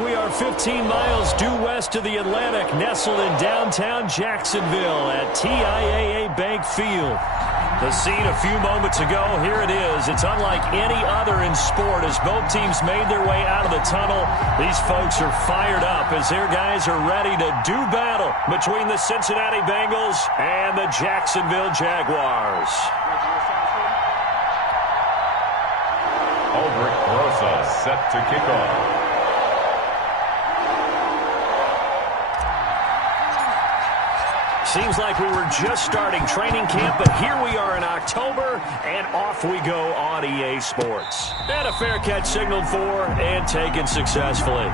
We are 15 miles due west of the Atlantic, nestled in downtown Jacksonville at TIAA Bank Field. The scene a few moments ago, here it is. It's unlike any other in sport as both teams made their way out of the tunnel. These folks are fired up as their guys are ready to do battle between the Cincinnati Bengals and the Jacksonville Jaguars. Aldrich Rosa set to kick off. Seems like we were just starting training camp, but here we are in October, and off we go on EA Sports. And a fair catch signaled for and taken successfully.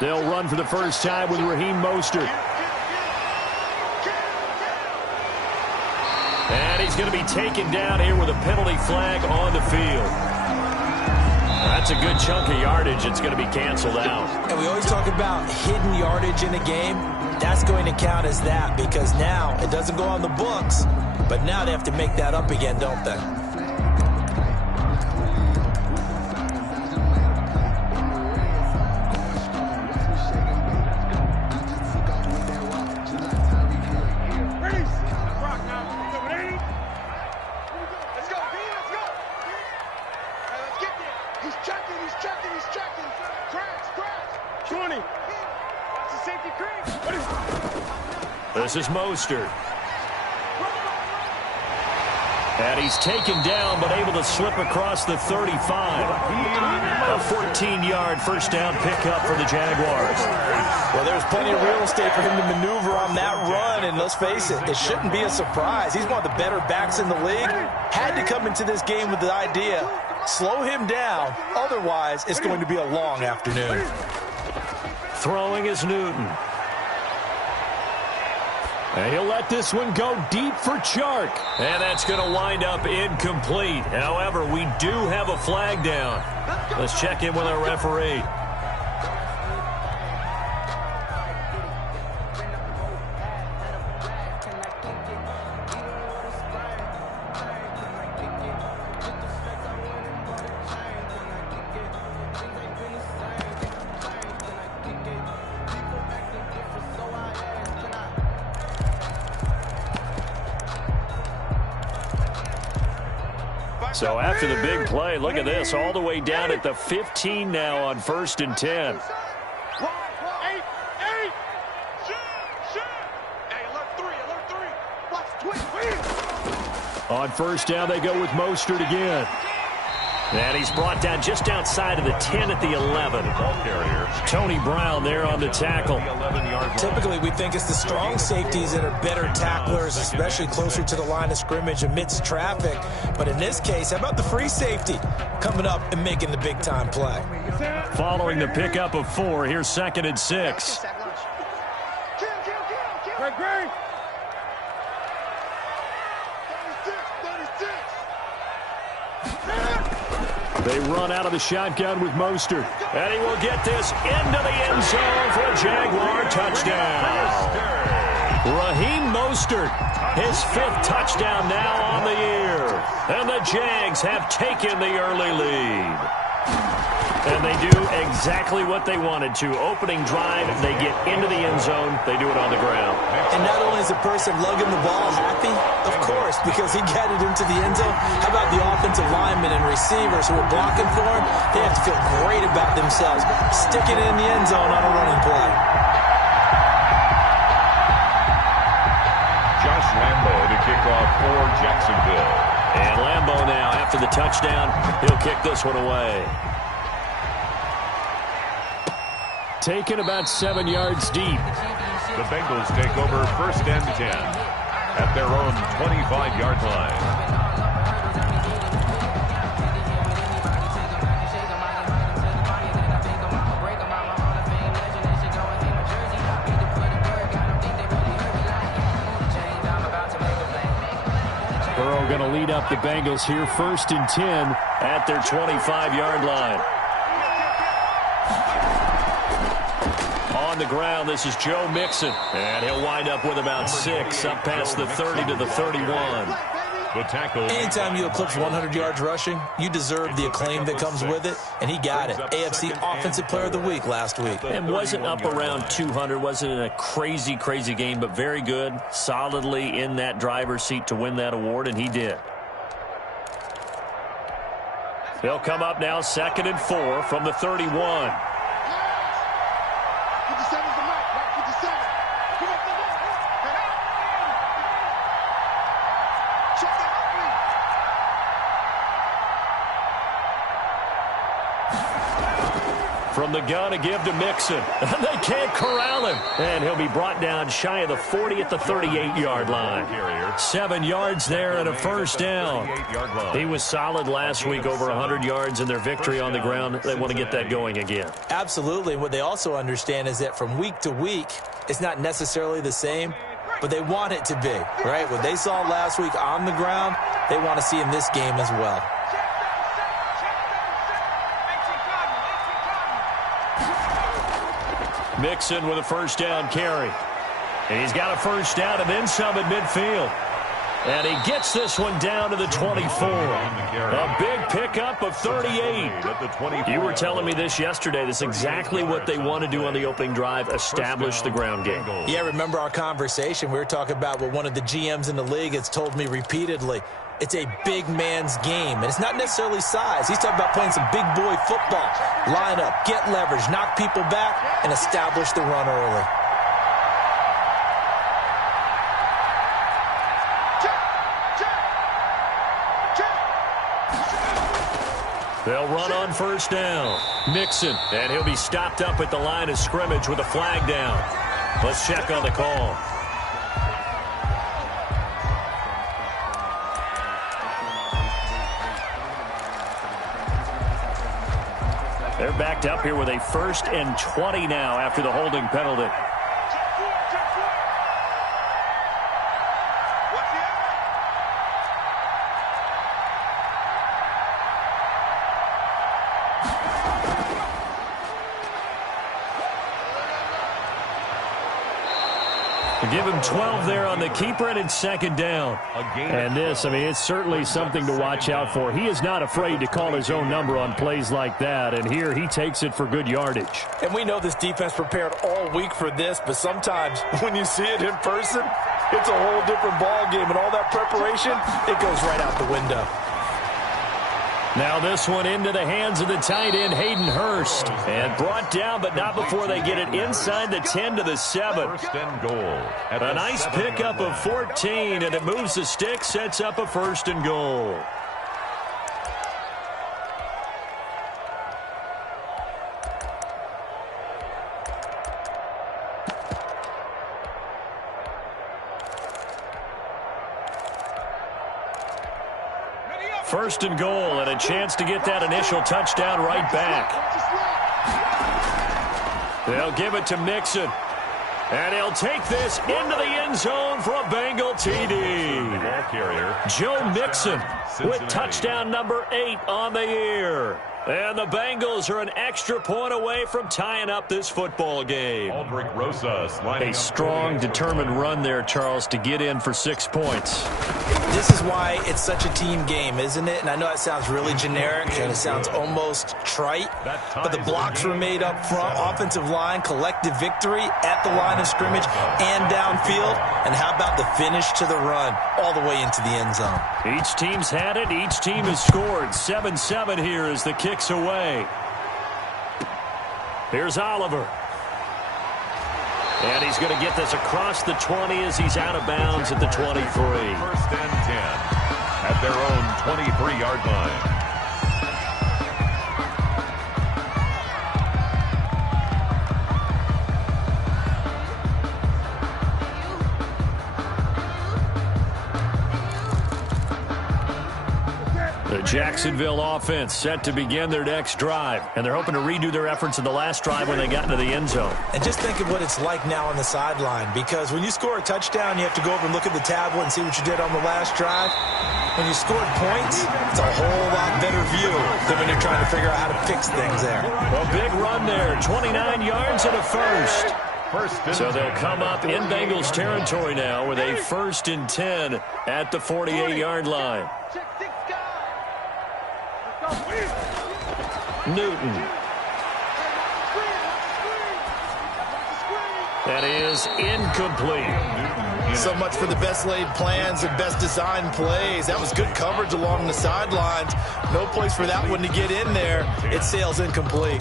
They'll run for the first time with Raheem Mostert. And he's going to be taken down here with a penalty flag on the field. That's a good chunk of yardage. It's going to be canceled out. And we always talk about hidden yardage in a game. That's going to count as that because now it doesn't go on the books, but now they have to make that up again, don't they? This is Mostert. And he's taken down, but able to slip across the 35. A 14-yard first down pickup for the Jaguars. Well, there's plenty of real estate for him to maneuver on that run, and let's face it, it shouldn't be a surprise. He's one of the better backs in the league. Had to come into this game with the idea, slow him down, otherwise it's going to be a long afternoon. Throwing is Newton. And he'll let this one go deep for Chark. And that's going to wind up incomplete. However, we do have a flag down. Let's check in with our referee. So after the big play, look at this, all the way down at the 15 now on 1st and 10. On first down, they go with Mostert again. And he's brought down just outside of the 10 at the 11. Tony Brown there on the tackle. Typically, we think it's the strong safeties that are better tacklers, especially closer to the line of scrimmage amidst traffic. But in this case, how about the free safety coming up and making the big-time play? Following the pickup of 4, here's 2nd and 6. They run out of the shotgun with Mostert. And he will get this into the end zone for a Jaguar touchdown. Raheem Mostert, his 5th touchdown now on the year. And the Jags have taken the early lead. And they do exactly what they wanted to. Opening drive, they get into the end zone. They do it on the ground. And not only is the person lugging the ball happy, of course, because he got it into the end zone. How about the offensive linemen and receivers who are blocking for him? They have to feel great about themselves, sticking it in the end zone on a running play. Josh Lambo to kick off for Jacksonville. And Lambo now, after the touchdown, he'll kick this one away. Taken about 7 yards deep. The Bengals take over 1st and 10 at their own 25-yard line. Burrow going to lead up the Bengals here, 1st and 10 at their 25-yard line. On the ground, this is Joe Mixon, and he'll wind up with about 6, up past the 30 to the 31. The tackle. Anytime you eclipse 100 yards rushing, you deserve the acclaim that comes with it, and he got it. AFC Offensive Player of the Week last week. And wasn't up around 200, wasn't in a crazy, crazy game, but very good, solidly in that driver's seat to win that award, and he did. They'll come up now 2nd and 4 from the 31. From the gun to give to Mixon. They can't corral him. And he'll be brought down shy of the 40 at the 38-yard line. 7 yards there and a first down. He was solid last week, over 100 yards in their victory on the ground. They want to get that going again. Absolutely. What they also understand is that from week to week, it's not necessarily the same, but they want it to be, right? What they saw last week on the ground, they want to see in this game as well. Mixon with a first down carry. And he's got a first down and then some at midfield. And he gets this one down to the 24. A big pickup of 38. You were telling me this yesterday. This is exactly what they want to do on the opening drive, establish the ground game. Yeah, remember our conversation? We were talking about what one of the GMs in the league has told me repeatedly. It's a big man's game, and it's not necessarily size. He's talking about playing some big boy football. Line up, get leverage, knock people back, and establish the run early. They'll run on first down. Mixon, and he'll be stopped up at the line of scrimmage with a flag down. Let's check on the call. They're backed up here with a 1st and 20 now after the holding penalty. Give him 12 there on the keeper, and it's 2nd down. And this, I mean, it's certainly something to watch out for. He is not afraid to call his own number on plays like that, and here he takes it for good yardage. And we know this defense prepared all week for this, but sometimes when you see it in person, it's a whole different ball game, and all that preparation, it goes right out the window. Now this one into the hands of the tight end, Hayden Hurst. And brought down, but not before they get it inside the 10 to the 7. 1st and goal. A nice pickup of 14, and it moves the stick, sets up a 1st and goal. First and goal, and a chance to get that initial touchdown right back. They'll give it to Mixon. And he'll take this into the end zone for a Bengal TD. Ball carrier. Joe Mixon with touchdown number 8 on the year. And the Bengals are an extra point away from tying up this football game. Aldrick Rosas lining A up. strong, determined run there, Charles, to get in for 6 points. This is why it's such a team game, isn't it? And I know it sounds really generic and it sounds almost trite, but the blocks were made up front, offensive line, collective victory at the line of scrimmage and downfield. And how about the finish to the run all the way into the end zone? Each team's had it. Each team has scored. 7-7 here as the kick's away. Here's Oliver. And he's going to get this across the 20 as he's out of bounds at the 23. 1st and 10 at their own 23-yard line. The Jacksonville offense set to begin their next drive, and they're hoping to redo their efforts in the last drive when they got into the end zone. And just think of what it's like now on the sideline, because when you score a touchdown, you have to go over and look at the tablet and see what you did on the last drive. When you scored points, it's a whole lot better view than when you're trying to figure out how to fix things there. A big run there, 29 yards and a first. So they'll come up in Bengals territory now with a 1st and 10 at the 48-yard line. Newton. That is incomplete. So much for the best laid plans and best designed plays. That was good coverage along the sidelines. No place for that one to get in there. It sails incomplete.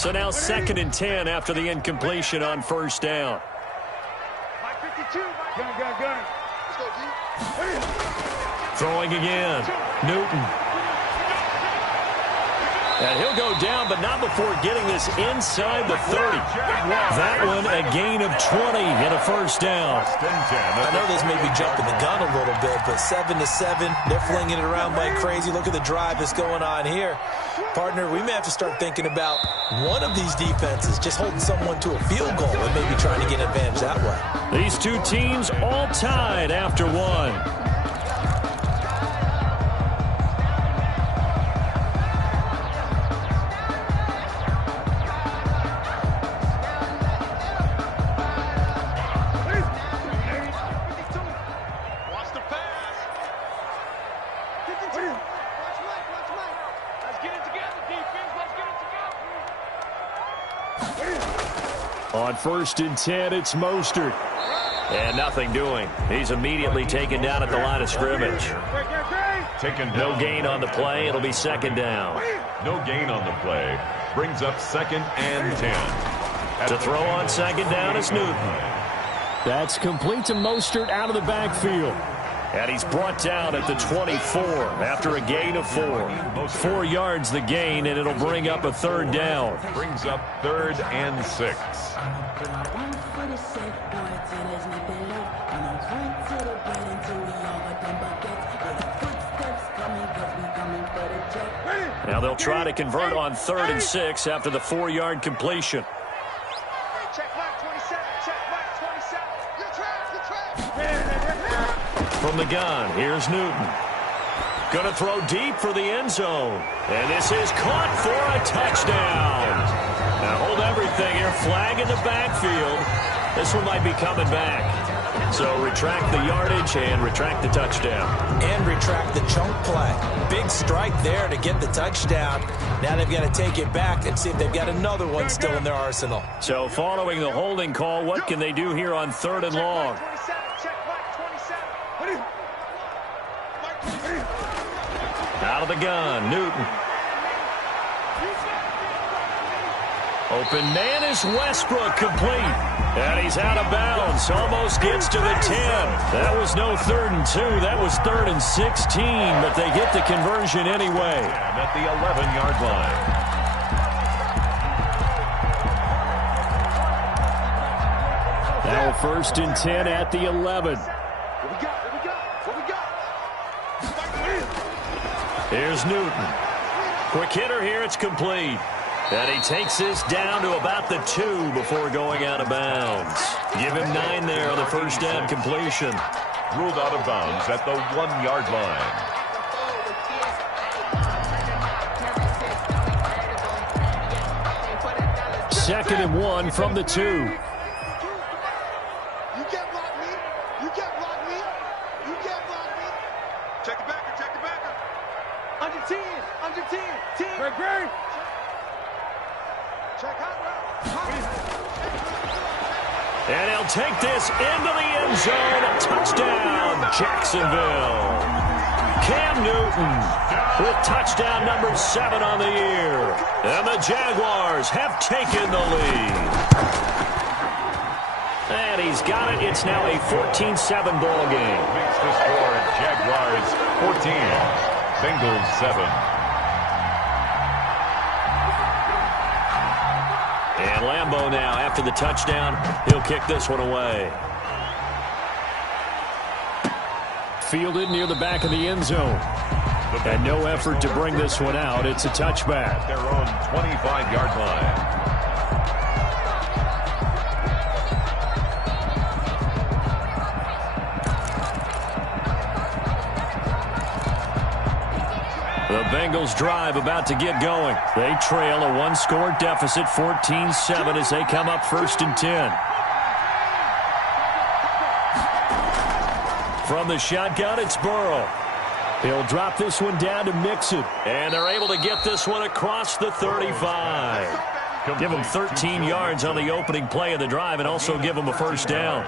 So now 2nd and 10 after the incompletion on 1st down. Throwing again. Newton. And he'll go down, but not before getting this inside the 30. That one a gain of 20 and a 1st down. I know this may be jumping the gun a little bit, but 7-7, they're flinging it around like crazy. Look at the drive that's going on here. Partner, we may have to start thinking about one of these defenses just holding someone to a field goal and maybe trying to get an advantage that way. These two teams all tied after one. On 1st and 10, it's Mostert. And nothing doing. He's immediately taken down at the line of scrimmage. No gain on the play. It'll be 2nd down. No gain on the play. Brings up 2nd and 10. To throw on 2nd down is Newton. That's complete to Mostert out of the backfield. And he's brought down at the 24 after a gain of 4. 4 yards the gain, and it'll bring up a 3rd down. Brings up 3rd and 6. Now they'll try to convert on 3rd and 6 after the 4-yard completion. From the gun, here's Newton. Going to throw deep for the end zone. And this is caught for a touchdown. Now hold everything here. Flag in the backfield. This one might be coming back. So retract the yardage and retract the touchdown. And retract the chunk play. Big strike there to get the touchdown. Now they've got to take it back and see if they've got another one still in their arsenal. So following the holding call, what can they do here on 3rd and long? Out of the gun, Newton. Open man is Westbrook, complete. And he's out of bounds. Almost gets to the 10. That was no 3rd and 2. That was 3rd and 16. But they get the conversion anyway. And at the 11-yard line. Now 1st and 10 at the 11. Here's Newton. Quick hitter here. It's complete. And he takes this down to about the 2 before going out of bounds. Give him 9 there on the 1st down completion. Ruled out of bounds at the 1-yard line. Second and 1 from the 2. And he'll take this into the end zone. Touchdown, Jacksonville. Cam Newton with touchdown number 7 on the year. And the Jaguars have taken the lead. And he's got it. It's now a 14-7 ball game. Makes the score Jaguars 14, Bengals 7. And Lambeau now, after the touchdown, he'll kick this one away. Fielded near the back of the end zone. And no effort to bring this one out. It's a touchback. At their own 25-yard line. The Bengals drive about to get going. They trail a one-score deficit, 14-7, as they come up 1st and 10. From the shotgun, it's Burrow. He'll drop this one down to Mixon. And they're able to get this one across the 35. Give him 13 yards on the opening play of the drive and also give him a first down.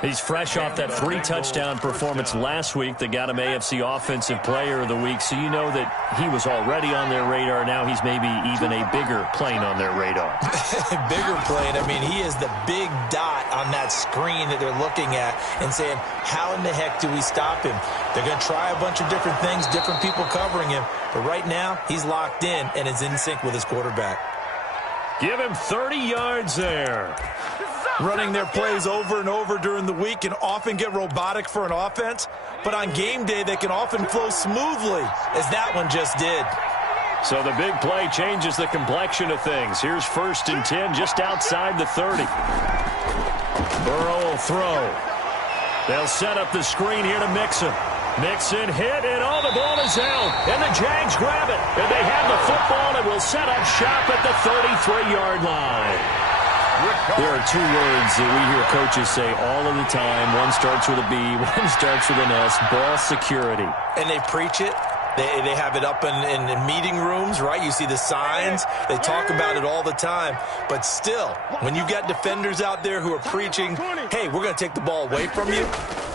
He's fresh off that 3-touchdown performance last week that got him AFC Offensive Player of the Week, so you know that he was already on their radar. Now he's maybe even a bigger plane on their radar. Bigger plane. I mean, he is the big dot on that screen that they're looking at and saying, how in the heck do we stop him? They're going to try a bunch of different things, different people covering him, but right now he's locked in and is in sync with his quarterback. Give him 30 yards there. Running their plays over and over during the week can often get robotic for an offense, but on game day they can often flow smoothly, as that one just did. So the big play changes the complexion of things. Here's 1st and 10 just outside the 30. Burrow will throw. They'll set up the screen here to Mixon. Mixon hit, and all the ball is out. And the Jags grab it. And they have the football and will set up shop at the 33-yard line. There are 2 words that we hear coaches say all of the time. One starts with a B, one starts with an S, ball security. And they preach it. They have it up in meeting rooms, right? You see the signs. They talk about it all the time. But still, when you've got defenders out there who are preaching, hey, we're going to take the ball away from you,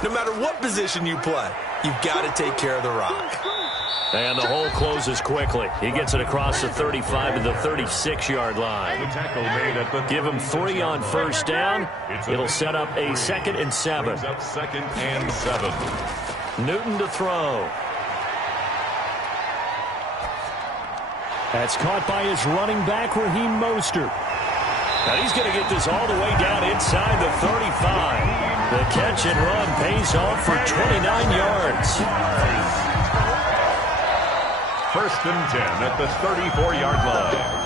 no matter what position you play, you've got to take care of the rock. And the hole closes quickly. He gets it across the 35 to the 36-yard line. Give him 3 on first down. It'll set up a 2nd and 7. 2nd and 7. Newton to throw. That's caught by his running back, Raheem Mostert. Now he's going to get this all the way down inside the 35. The catch and run pays off for 29 yards. 1st and 10 at the 34-yard line.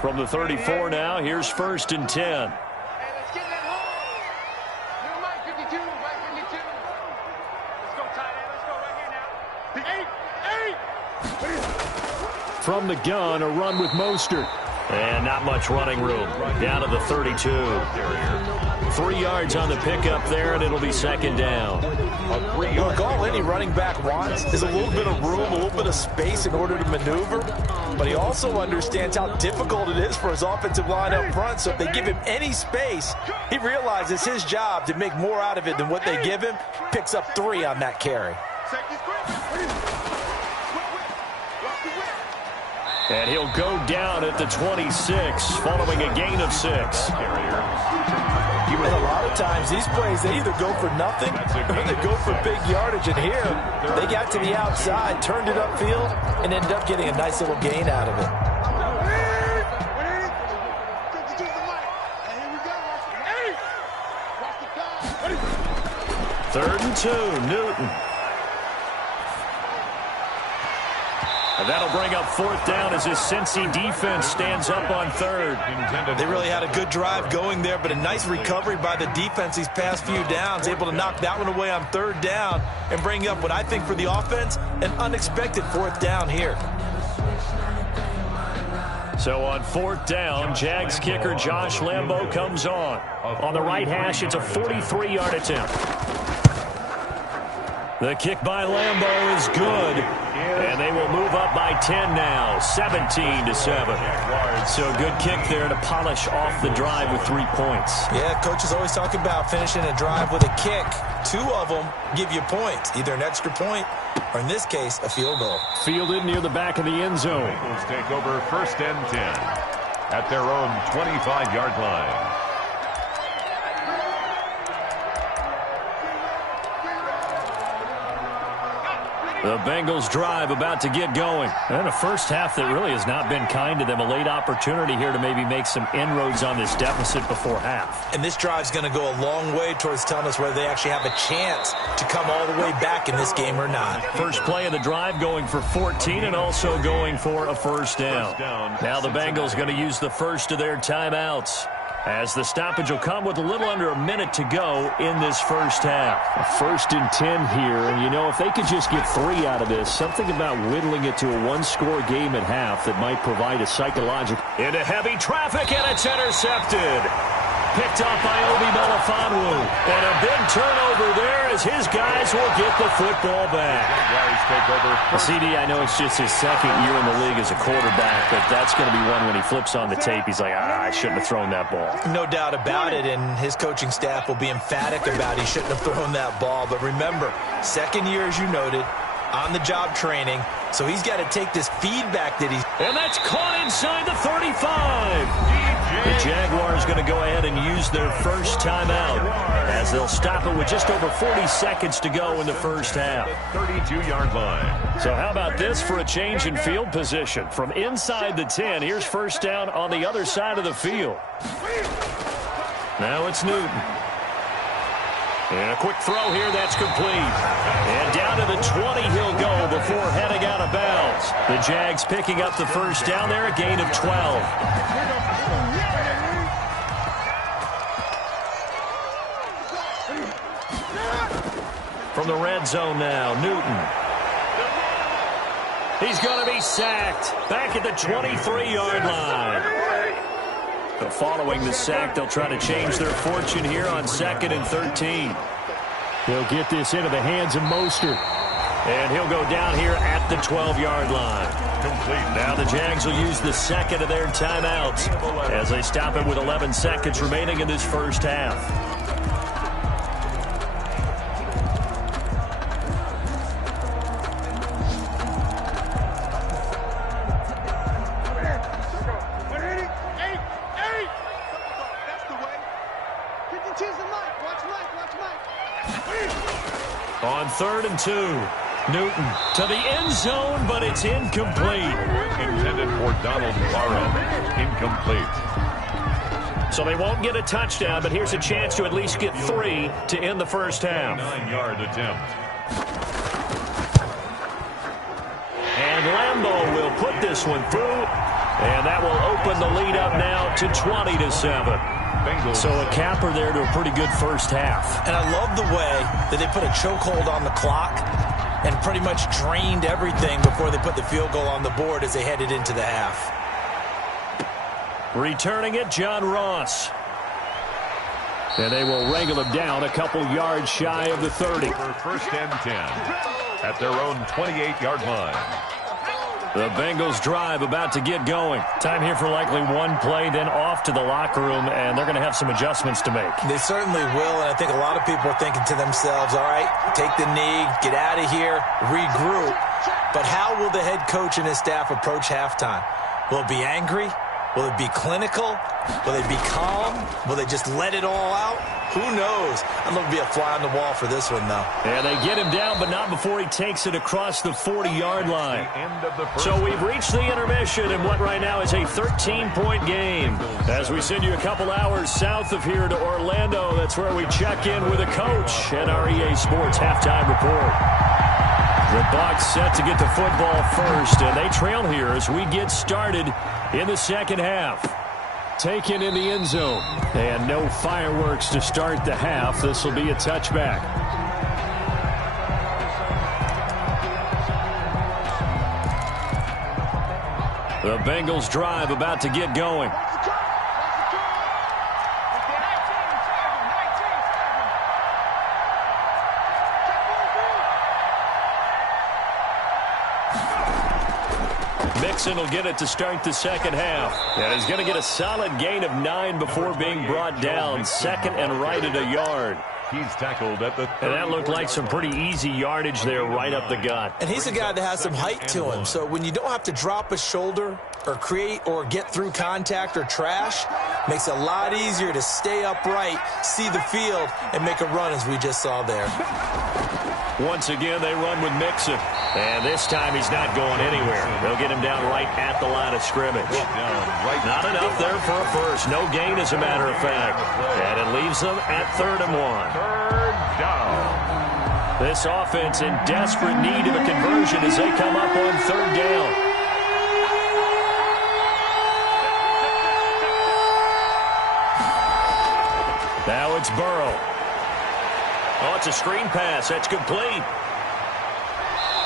From the 34 now, here's 1st and 10. From the gun, a run with Mostert. And not much running room. Down to the 32. 3 yards on the pickup there, and it'll be 2nd down. Look, all any running back wants is a little bit of room, a little bit of space in order to maneuver. But he also understands how difficult it is for his offensive line up front. So if they give him any space, he realizes his job to make more out of it than what they give him. Picks up 3 on that carry. And he'll go down at the 26, following a gain of 6. And a lot of times, these plays, they either go for nothing or they go for big yardage. And here, they got to the outside, turned it upfield, and ended up getting a nice little gain out of it. 3rd and 2, Newton. And that'll bring up 4th down as his Cincy defense stands up on 3rd. They really had a good drive going there, but a nice recovery by the defense these past few downs, able to knock that one away on 3rd down and bring up what I think for the offense, an unexpected 4th down here. So on 4th down, Jags kicker Josh Lambo comes on. On the right hash, it's a 43-yard attempt. The kick by Lambo is good, and they will move up by 10 now, 17-7. So good kick there to polish off the drive with 3 points. Yeah, coaches always talk about finishing a drive with a kick. 2 of them give you points, either an extra point or, in this case, a field goal. Fielded near the back of the end zone. Bengals take over 1st and 10 at their own 25-yard line. The Bengals drive about to get going. And a first half that really has not been kind to them. A late opportunity here to maybe make some inroads on this deficit before half. And this drive's going to go a long way towards telling us whether they actually have a chance to come all the way back in this game or not. First play of the drive going for 14 and also going for a first down. Now the Bengals going to use the first of their timeouts, as the stoppage will come with a little under a minute to go in this first half. A 1st and 10 here, and you know, if they could just get 3 out of this, something about whittling it to a one-score game at half that might provide a psychological. Into heavy traffic, and it's intercepted. Picked off by Obi Melifonwu. And a big turnover there as his guys will get the football back. CD, I know it's just his second year in the league as a quarterback, but that's going to be one when he flips on the tape, he's like, I shouldn't have thrown that ball. No doubt about it, and his coaching staff will be emphatic about he shouldn't have thrown that ball. But remember, second year, as you noted, on-the-job training, so he's got to take this feedback that he's... And that's caught inside the 35. The Jaguars going to go ahead and use their first timeout as they'll stop it with just over 40 seconds to go in the first half. 32-yard line. So how about this for a change in field position? From inside the 10, here's first down on the other side of the field. Now it's Newton. And a quick throw here, that's complete. And down to the 20 he'll go before heading out of bounds. The Jags picking up the first down there, a gain of 12. From the red zone now, Newton. He's going to be sacked back at the 23-yard line. But following the sack, they'll try to change their fortune here on 2nd and 13. They'll get this into the hands of Mostert. And he'll go down here at the 12-yard line. Complete. Now the Jags will use the second of their timeouts as they stop it with 11 seconds remaining in this first half. On 3rd and 2, Newton to the end zone, but it's incomplete. Intended for Donald Barrow. Incomplete. So they won't get a touchdown, but here's a chance to at least get 3 to end the first half. 9-yard attempt. And Lambeau will put this one through, and that will open the lead up now to 20-7. So a capper there to a pretty good first half. And I love the way that they put a chokehold on the clock and pretty much drained everything before they put the field goal on the board as they headed into the half. Returning it, John Ross. And they will wrangle him down a couple yards shy of the 30. First and 10 at their own 28-yard line. The Bengals drive about to get going. Time here for likely one play, then off to the locker room, and they're going to have some adjustments to make. They certainly will, and I think a lot of people are thinking to themselves, all right, take the knee, get out of here, regroup. But how will the head coach and his staff approach halftime? Will it be angry? Will it be clinical? Will they be calm? Will they just let it all out? Who knows? I'd love to be a fly on the wall for this one, though. And they get him down, but not before he takes it across the 40-yard line. So we've reached the intermission in what right now is a 13-point game. As we send you a couple hours south of here to Orlando, that's where we check in with a coach at our EA Sports Halftime Report. The Bucs set to get the football first, and they trail here as we get started in the second half. Taken in the end zone, and no fireworks to start the half. This will be a touchback. The Bengals drive about to get going. Mixon will get it to start the second half. And he's going to get a solid gain of 9 before being brought down. 2nd and right at a yard. He's tackled at the 30. And that looked like some pretty easy yardage there right up the gut. And he's a guy that has some height to him. So when you don't have to drop a shoulder or create or get through contact or trash, makes it a lot easier to stay upright, see the field, and make a run as we just saw there. Once again, they run with Mixon. And this time he's not going anywhere. They'll get him down right at the line of scrimmage. Not enough there for a first. No gain, as a matter of fact. And it leaves them at 3rd and 1. Third down. This offense in desperate need of a conversion as they come up on 3rd down. Now it's Burrow. Oh, it's a screen pass. That's complete.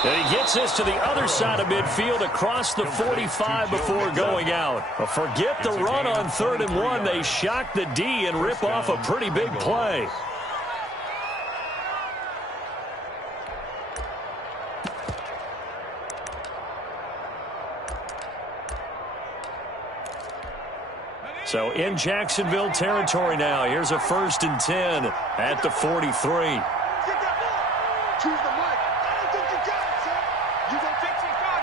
And he gets this to the other side of midfield across the 45 before going out. But forget the run on 3rd and 1. They shock the D and rip off a pretty big play. So in Jacksonville territory now. Here's a 1st and 10 at the 43. Choose the mic. I don't think you got it, son. You don't think you got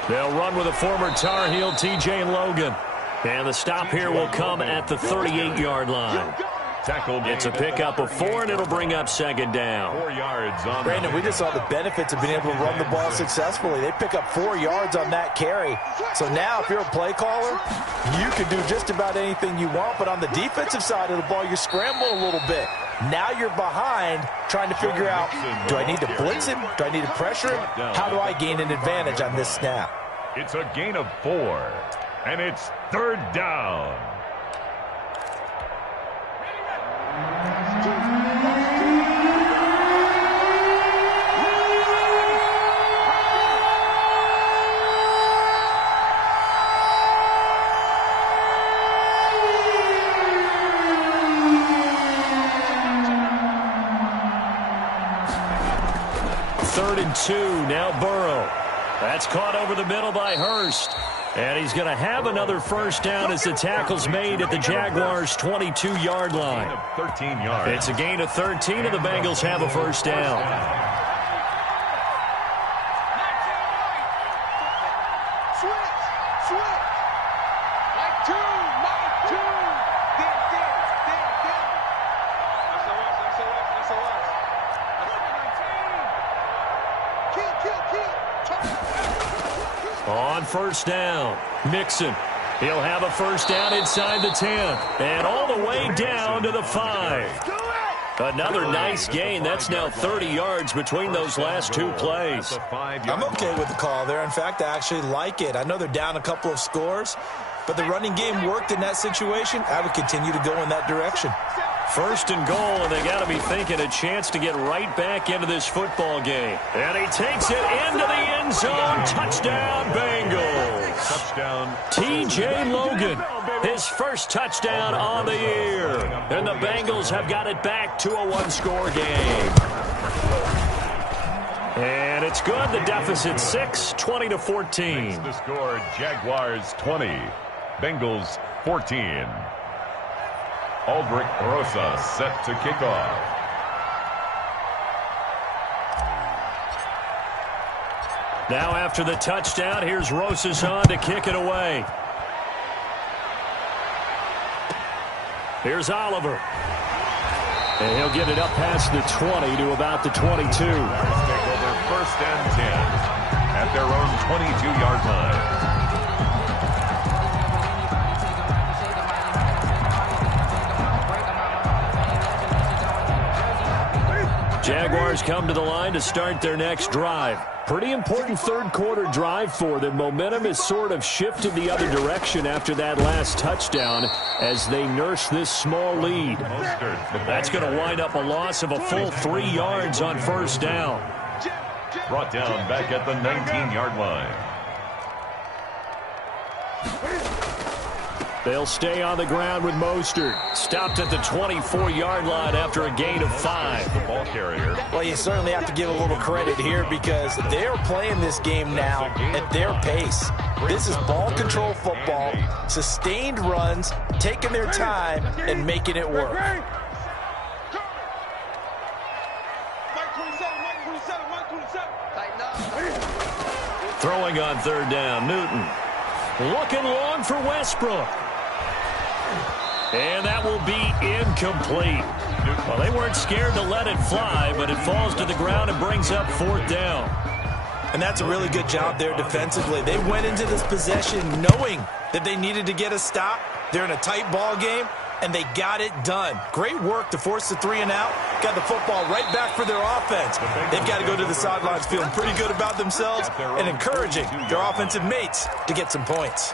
it. They'll run with a former Tar Heel, T.J. Logan. And the stop here will come at the 38-yard line. It's a pickup of 4, and it'll bring up 2nd down. 4 yards on Brandon, we just saw the benefits of being able to run the ball successfully. They pick up 4 yards on that carry. So now if you're a play caller, you can do just about anything you want. But on the defensive side of the ball, you scramble a little bit. Now you're behind trying to figure out, do I need to blitz him? Do I need to pressure him? How do I gain an advantage on this snap? It's a gain of 4, and it's 3rd down. Third and 2, now Burrow. That's caught over the middle by Hurst. And he's going to have another 1st down as the tackle's made at the Jaguars' 22-yard line. 13 yards. It's a gain of 13, and the Bengals have a 1st down. Switch. Mike 2. On 1st down, Mixon. He'll have a 1st down inside the 10. And all the way down to the 5. Another nice gain. That's now 30 yards between those last 2 plays. I'm okay with the call there. In fact, I actually like it. I know they're down a couple of scores, but the running game worked in that situation. I would continue to go in that direction. 1st and goal, and they got to be thinking a chance to get right back into this football game. And he takes it into the end zone. Touchdown, Bengals. Touchdown. T.J. Logan, his 1st touchdown on the year. And the Bengals have got it back to a 1-score game. And it's good. The deficit 6, 20-14. The score, Jaguars 20, Bengals 14. Aldrich Rosa set to kick off. Now after the touchdown, here's Rosas on to kick it away. Here's Oliver. And he'll get it up past the 20 to about the 22. Take over 1st and 10 at their own 22-yard line. Jaguars come to the line to start their next drive. Pretty important 3rd quarter drive for them. Momentum has sort of shifted the other direction after that last touchdown as they nurse this small lead. That's going to wind up a loss of a full 3 yards on 1st down. Brought down back at the 19-yard line. They'll stay on the ground with Mostert. Stopped at the 24-yard line after a gain of 5. The ball carrier. Well, you certainly have to give a little credit here because they're playing this game now at their pace. This is ball control football, sustained runs, taking their time, and making it work. Throwing on third down, Newton. Looking long for Westbrook. And that will be incomplete. Well, they weren't scared to let it fly, but it falls to the ground and brings up fourth down. And that's a really good job there defensively. They went into this possession knowing that they needed to get a stop. They're in a tight ball game, and they got it done. Great work to force the 3 and out. Got the football right back for their offense. They've got to go to the sidelines feeling pretty good about themselves and encouraging their offensive mates to get some points.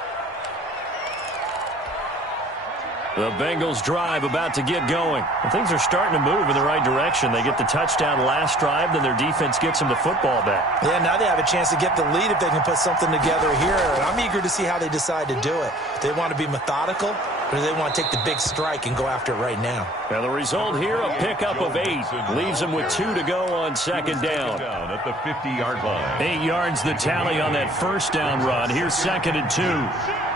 The Bengals drive about to get going. And things are starting to move in the right direction. They get the touchdown last drive, then their defense gets them the football back. Yeah, now they have a chance to get the lead if they can put something together here. And I'm eager to see how they decide to do it. Do they want to be methodical, or do they want to take the big strike and go after it right now? Now the result here, a pickup of 8. Leaves them with 2 to go on second down. At the 50-yard line. 8 yards the tally on that first down run. Here's 2nd and 2.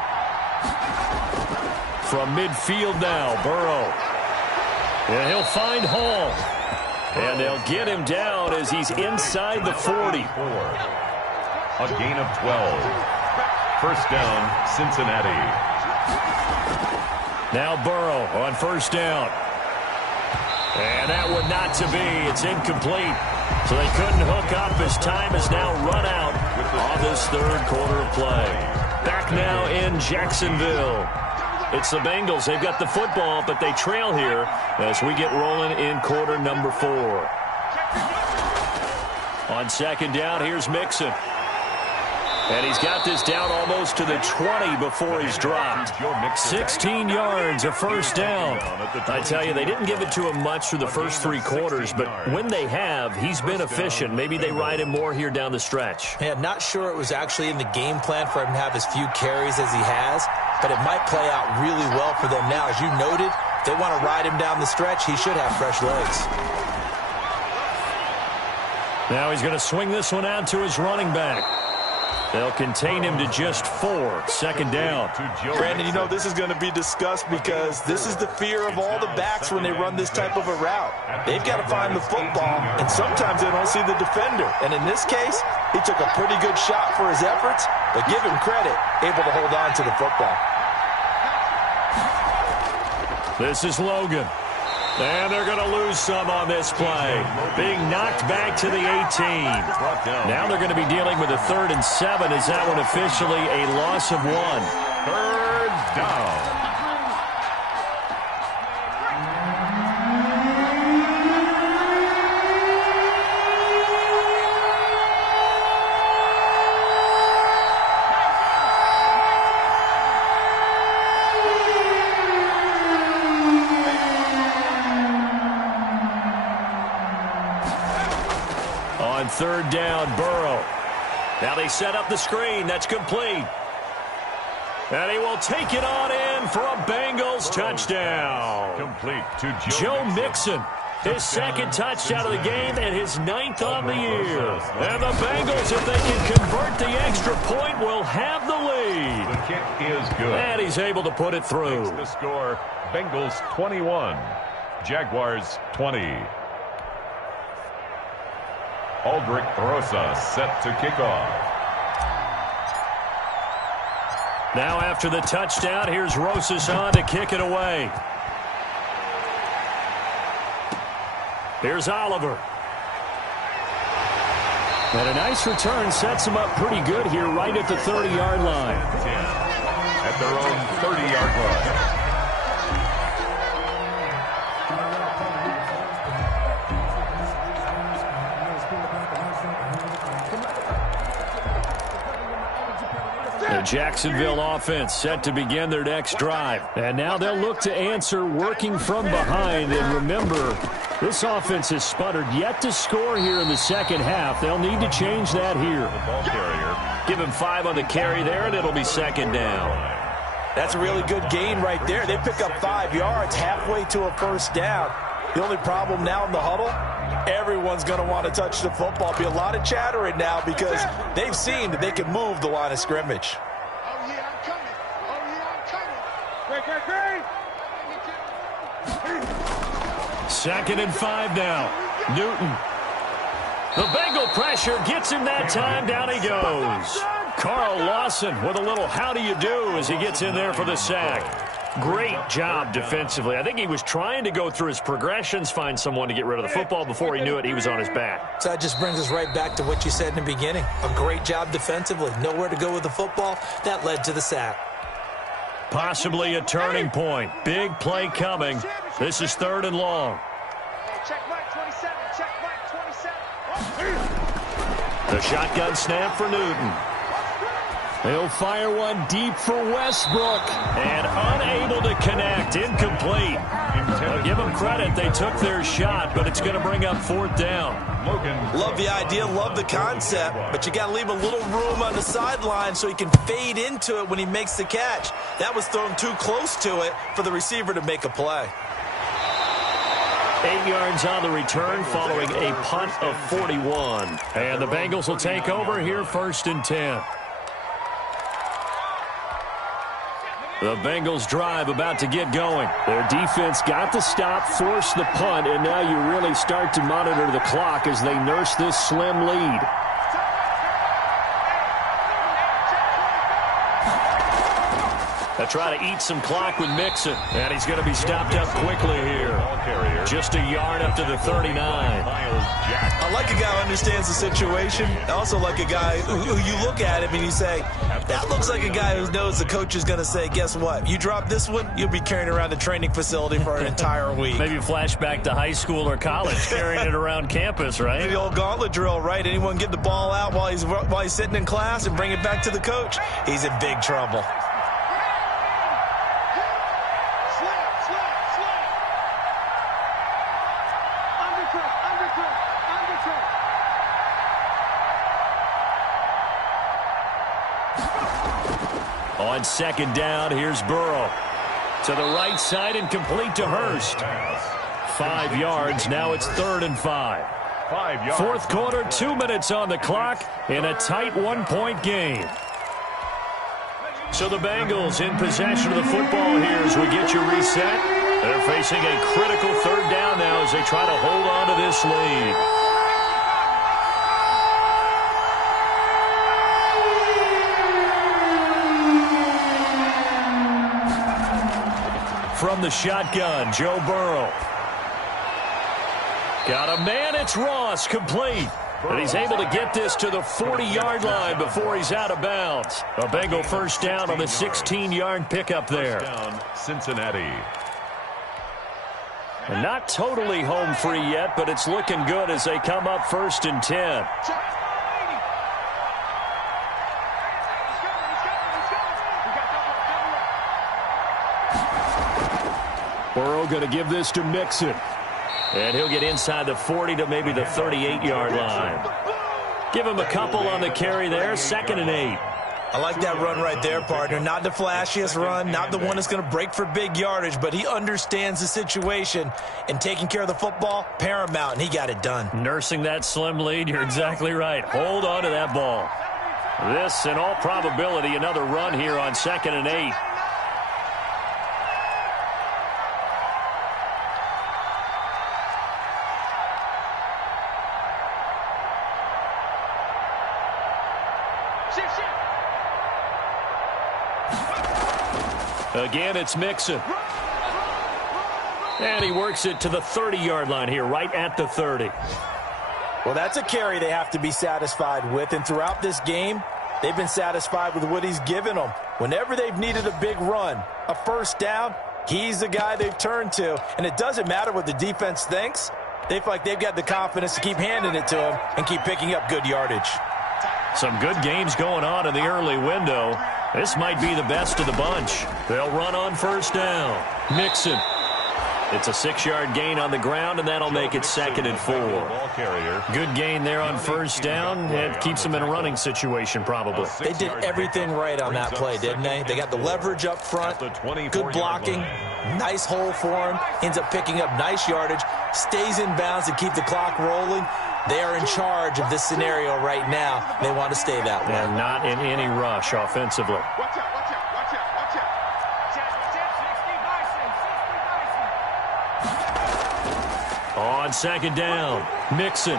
From midfield now, Burrow. And he'll find Hall. And they'll get him down as he's inside the 40. A gain of 12. First down, Cincinnati. Now Burrow on first down. And that one not to be. It's incomplete. So they couldn't hook up as time has now run out on this third quarter of play. Back now in Jacksonville. It's the Bengals. They've got the football, but they trail here as we get rolling in quarter number 4. On second down, here's Mixon. And he's got this down almost to the 20 before he's dropped. 16 yards, a first down. I tell you, they didn't give it to him much through the first 3 quarters, but when they have, he's been efficient. Maybe they ride him more here down the stretch. Yeah, not sure it was actually in the game plan for him to have as few carries as he has, but it might play out really well for them now. As you noted, if they want to ride him down the stretch, he should have fresh legs. Now he's going to swing this one out to his running back. They'll contain him to just 4. Second down. Brandon, you know, this is going to be discussed because this is the fear of all the backs when they run this type of a route. They've got to find the football, and sometimes they don't see the defender. And in this case, he took a pretty good shot for his efforts, but give him credit, able to hold on to the football. This is Logan. And they're going to lose some on this play. Being knocked back to the 18. Now they're going to be dealing with a 3rd and 7. Is that one officially a loss of 1? 3rd down. Third down, Burrow. Now they set up the screen. That's complete. And he will take it on in for a Bengals touchdown. Complete to Joe Mixon. His 2nd touchdown of the game and his 9th on the year. And the Bengals, if they can convert the extra point, will have the lead. The kick is good. And he's able to put it through. Makes the score, Bengals 21, Jaguars 20. Aldrich Rosa set to kick off. Now after the touchdown, here's Rosas on to kick it away. Here's Oliver. And a nice return sets him up pretty good here right at the 30-yard line. 10 at their own 30-yard line. The Jacksonville offense set to begin their next drive. And now they'll look to answer working from behind. And remember, this offense has sputtered yet to score here in the second half. They'll need to change that here. The ball carrier. Give him 5 on the carry there, and it'll be second down. That's a really good gain right there. They pick up 5 yards halfway to a first down. The only problem now in the huddle, everyone's going to want to touch the football. Be a lot of chattering now because they've seen that they can move the line of scrimmage. Oh, yeah, I'm coming. Oh, yeah, I'm coming. Great. 2nd and 5 now. Newton. The Bengal pressure gets him that time. Down he goes. Carl Lawson with a little how do you do as he gets in there for the sack. Great job defensively. I think he was trying to go through his progressions, find someone to get rid of the football. Before he knew it, he was on his back. So that just brings us right back to what you said in the beginning. A great job defensively. Nowhere to go with the football. That led to the sack. Possibly a turning point. Big play coming. This is 3rd and long. Check mark 27. Check mark 27. The shotgun snap for Newton. He'll fire one deep for Westbrook. And unable to connect. Incomplete. I'll give them credit. They took their shot, but it's going to bring up 4th down. Love the idea, love the concept, but you got to leave a little room on the sideline so he can fade into it when he makes the catch. That was thrown too close to it for the receiver to make a play. 8 yards on the return following a punt of 41. And the Bengals will take over here 1st and 10. The Bengals drive about to get going. Their defense got the stop, forced the punt, and now you really start to monitor the clock as they nurse this slim lead. They try to eat some clock with Mixon, and he's going to be stopped up quickly here. Just a yard up to the 39. I like a guy who understands the situation. I also like a guy who you look at him and you say, that looks like a guy who knows the coach is going to say, guess what? You drop this one, you'll be carrying around the training facility for an entire week. Maybe flashback to high school or college, carrying it around campus, right? The old gauntlet drill, right? Anyone get the ball out while he's sitting in class and bring it back to the coach? He's in big trouble. On 2nd down, here's Burrow. To the right side and complete to Hurst. 5 yards, now it's 3rd and 5. 5 yards. 4th quarter, 2 minutes on the clock in a tight 1-point game. So the Bengals in possession of the football here as we get you reset. They're facing a critical 3rd down now as they try to hold on to this lead. From the shotgun, Joe Burrow. Got a man, it's Ross, complete. And he's able to get this to the 40-yard line before he's out of bounds. A Bengal first down on the 16-yard pickup there. Down, Cincinnati. And not totally home free yet, but it's looking good as they come up 1st and 10. Burrow going to give this to Mixon. And he'll get inside the 40 to maybe the 38-yard line. Give him a couple on the carry there. 2nd and 8. I like that run right there, partner. Not the flashiest run, not the one that's going to break for big yardage, but he understands the situation, and taking care of the football, paramount, and he got it done. Nursing that slim lead, you're exactly right. Hold on to that ball. This, in all probability, another run here on 2nd and 8. Again, it's Mixon. And he works it to the 30-yard line here, right at the 30. Well, that's a carry they have to be satisfied with, and throughout this game, they've been satisfied with what he's given them. Whenever they've needed a big run, a first down, he's the guy they've turned to, and it doesn't matter what the defense thinks. They feel like they've got the confidence to keep handing it to him and keep picking up good yardage. Some good games going on in the early window. This might be the best of the bunch. They'll run on first down. Mixon. It's a 6-yard gain on the ground, and that'll make it 2nd and 4. Ball carrier. Good gain there on first down. It keeps them in a running situation, probably. They did everything right on that play, didn't they? They got the leverage up front, good blocking, nice hole for him, ends up picking up nice yardage, stays in bounds to keep the clock rolling. They are in charge of this scenario right now. They want to stay that way. And not in any rush offensively. Watch out, watch out, watch out, watch out. On 2nd down, Mixon.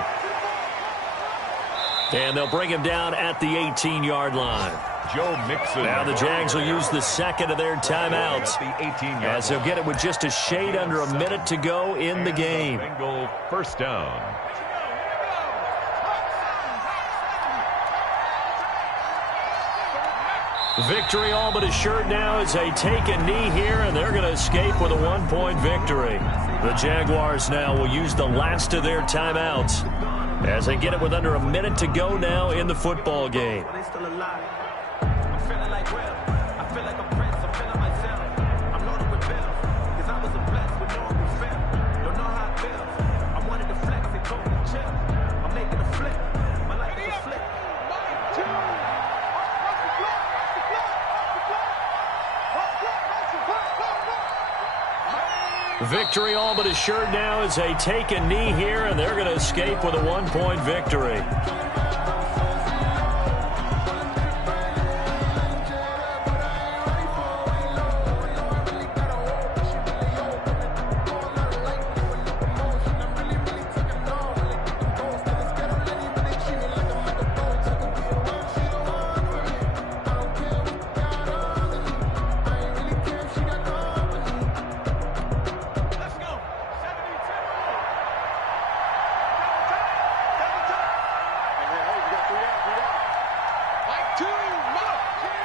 And they'll bring him down at the 18-yard line. Joe Mixon. Now the Jags will use the second of their timeouts, At the 18-yard as they'll get it with just a shade under a minute to go in the game. Bengal first down. Victory all but assured now as they take a knee here, and they're going to escape with a 1-point victory. The Jaguars now will use the last of their timeouts as they get it with under a minute to go now in the football game. Victory all but assured now as they take a knee here, and they're going to escape with a 1-point victory.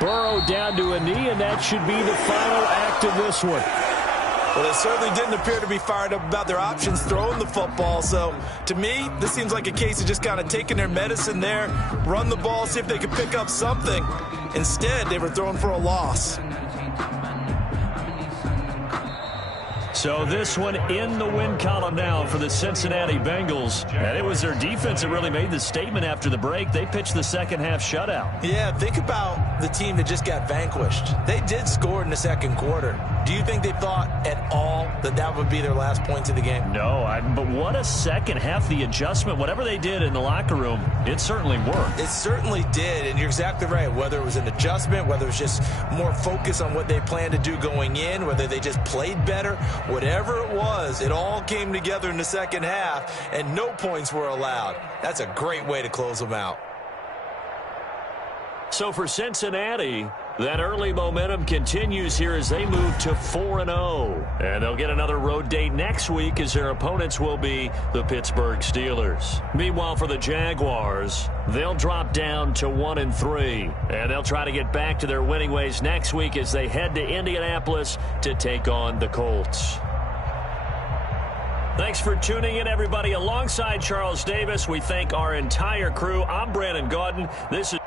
Burrow down to a knee, and that should be the final act of this one. Well, they certainly didn't appear to be fired up about their options throwing the football. So, to me, this seems like a case of just kind of taking their medicine there, run the ball, see if they could pick up something. Instead, they were throwing for a loss. So this one in the win column now for the Cincinnati Bengals. And it was their defense that really made the statement after the break. They pitched the second-half shutout. Yeah, think about the team that just got vanquished. They did score in the second quarter. Do you think they thought at all that that would be their last points of the game? No, but what a second half. The adjustment, whatever they did in the locker room, it certainly worked. It certainly did, and you're exactly right. Whether it was an adjustment, whether it was just more focus on what they planned to do going in, whether they just played better, whatever it was, it all came together in the second half, and no points were allowed. That's a great way to close them out. So for Cincinnati, that early momentum continues here as they move to 4-0. And they'll get another road date next week as their opponents will be the Pittsburgh Steelers. Meanwhile, for the Jaguars, they'll drop down to 1-3. And they'll try to get back to their winning ways next week as they head to Indianapolis to take on the Colts. Thanks for tuning in, everybody. Alongside Charles Davis, we thank our entire crew. I'm Brandon Gaudin. This is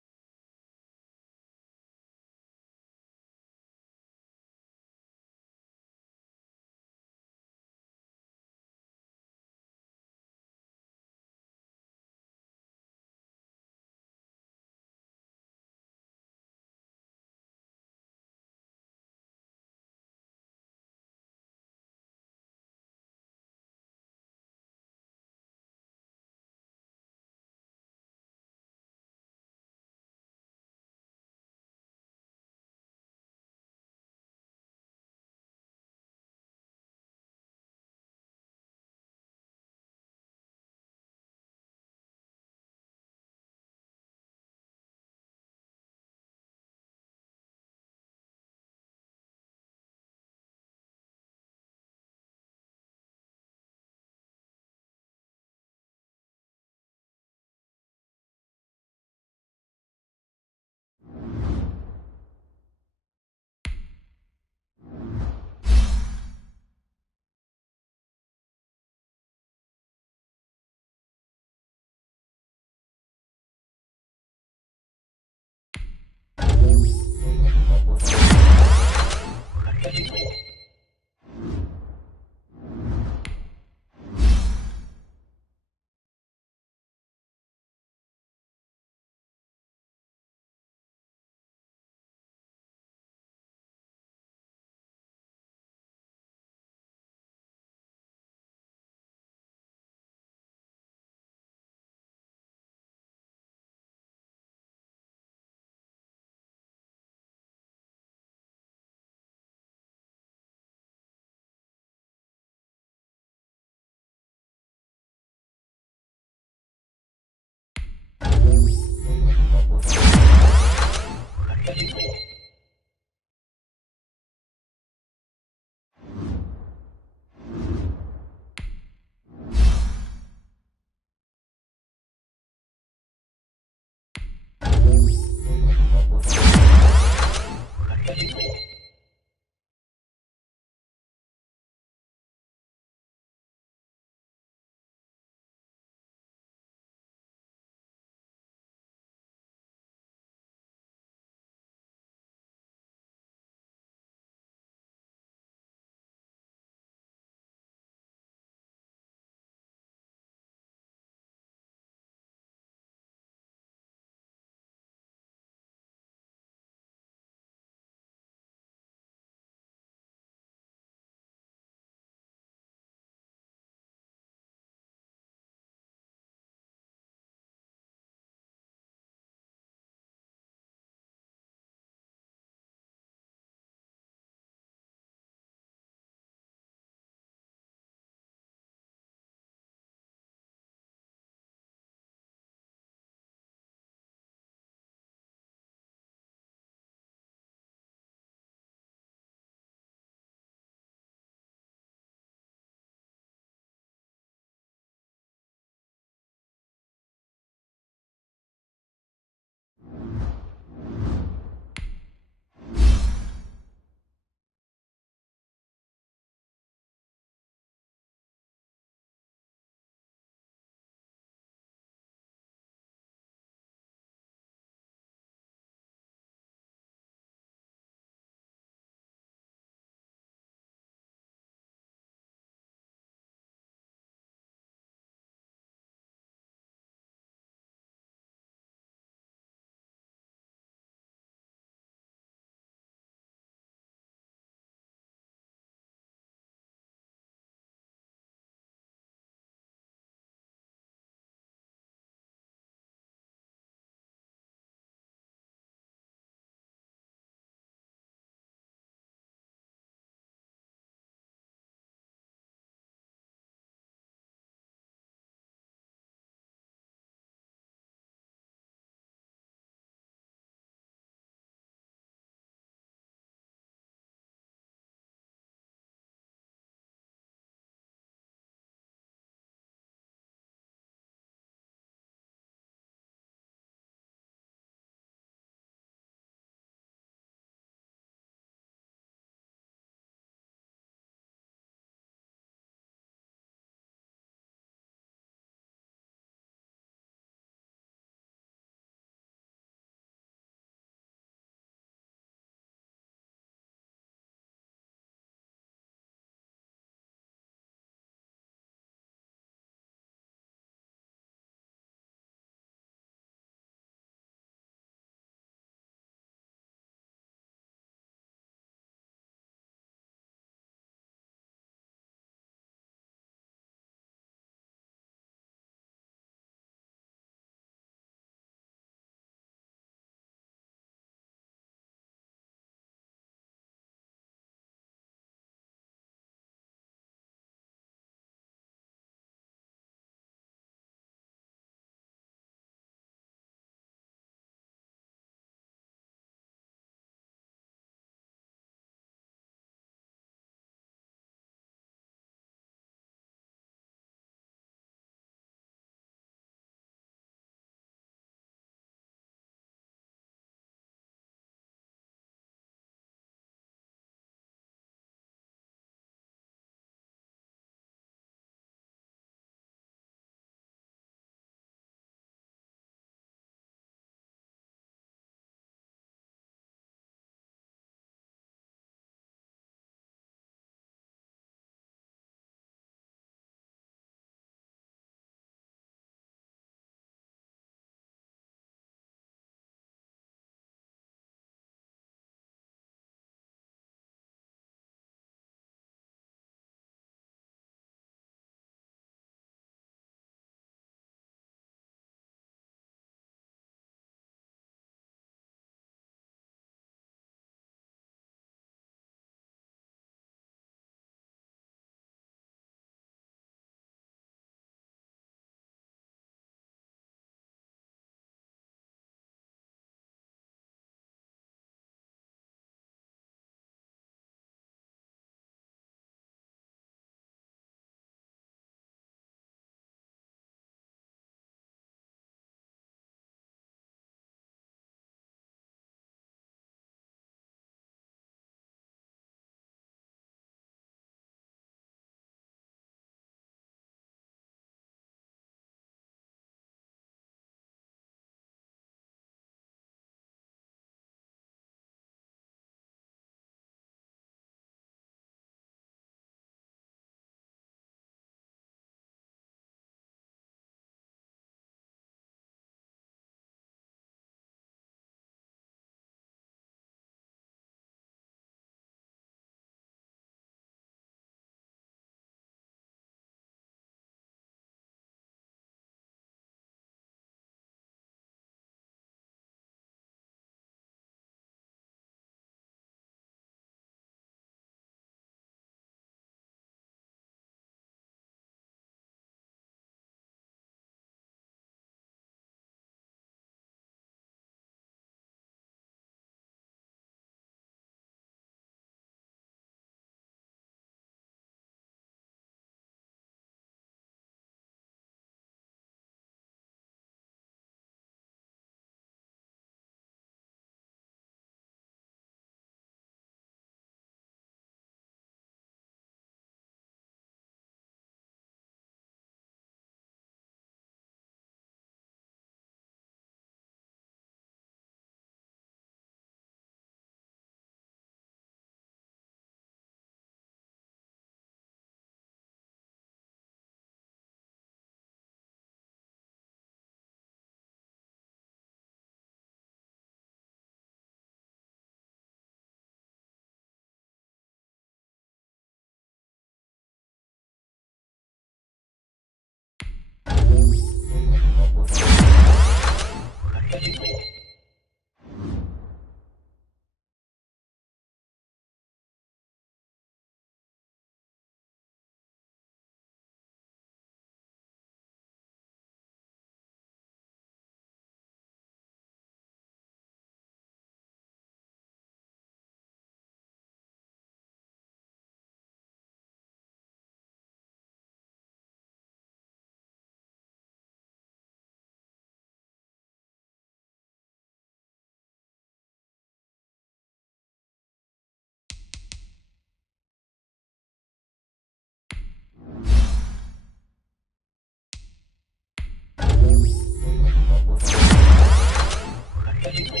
it.